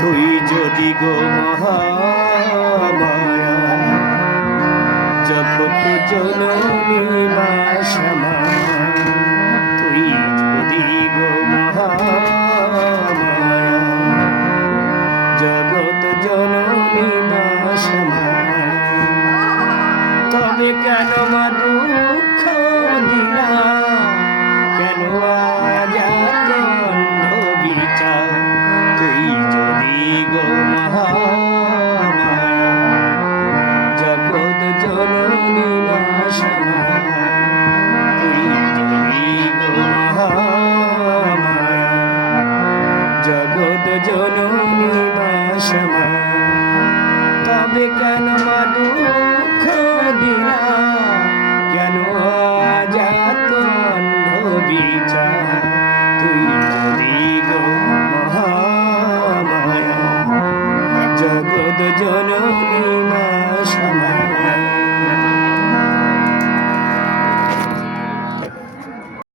তুই যদি গো মহামায়া জগৎ জননী মা শ্যামা, তুই যদি গো মহামায়া জগৎ জননী মা শ্যামা, তবে কেন মা দুঃখ দিলা, কেন আজ অন্ধ বিচার? তুই যদি গো মহামায়া জগৎ জননী মা শ্যামা, তুই যদি গো মহামায়া জগৎ জননী মা শ্যামা, তবে কেন মা দুঃখ দিলা, কেন আজাত অন্ধ বিচার? তুই যদি গো মহামায়া জগৎ জননী